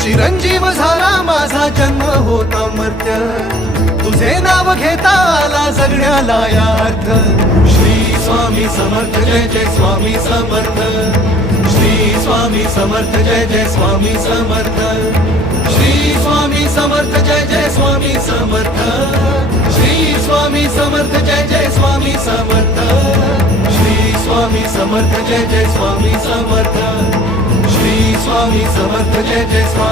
चिरंजीव झाला माझा जन्म होता मर्त्य, तुझे नाव घेता आला जगण्याला यार्थ. श्री स्वामी समर्थ जय जय स्वामी समर्थ, श्री स्वामी समर्थ जय जय स्वामी समर्थ, श्री स्वामी समर्थ जय जय स्वामी समर्थ, श्री स्वामी समर्थ जय जय स्वामी समर्थ, श्री स्वामी समर्थ जय जय स्वामी समर्थ, श्री स्वामी समर्थ जय जय स्वामी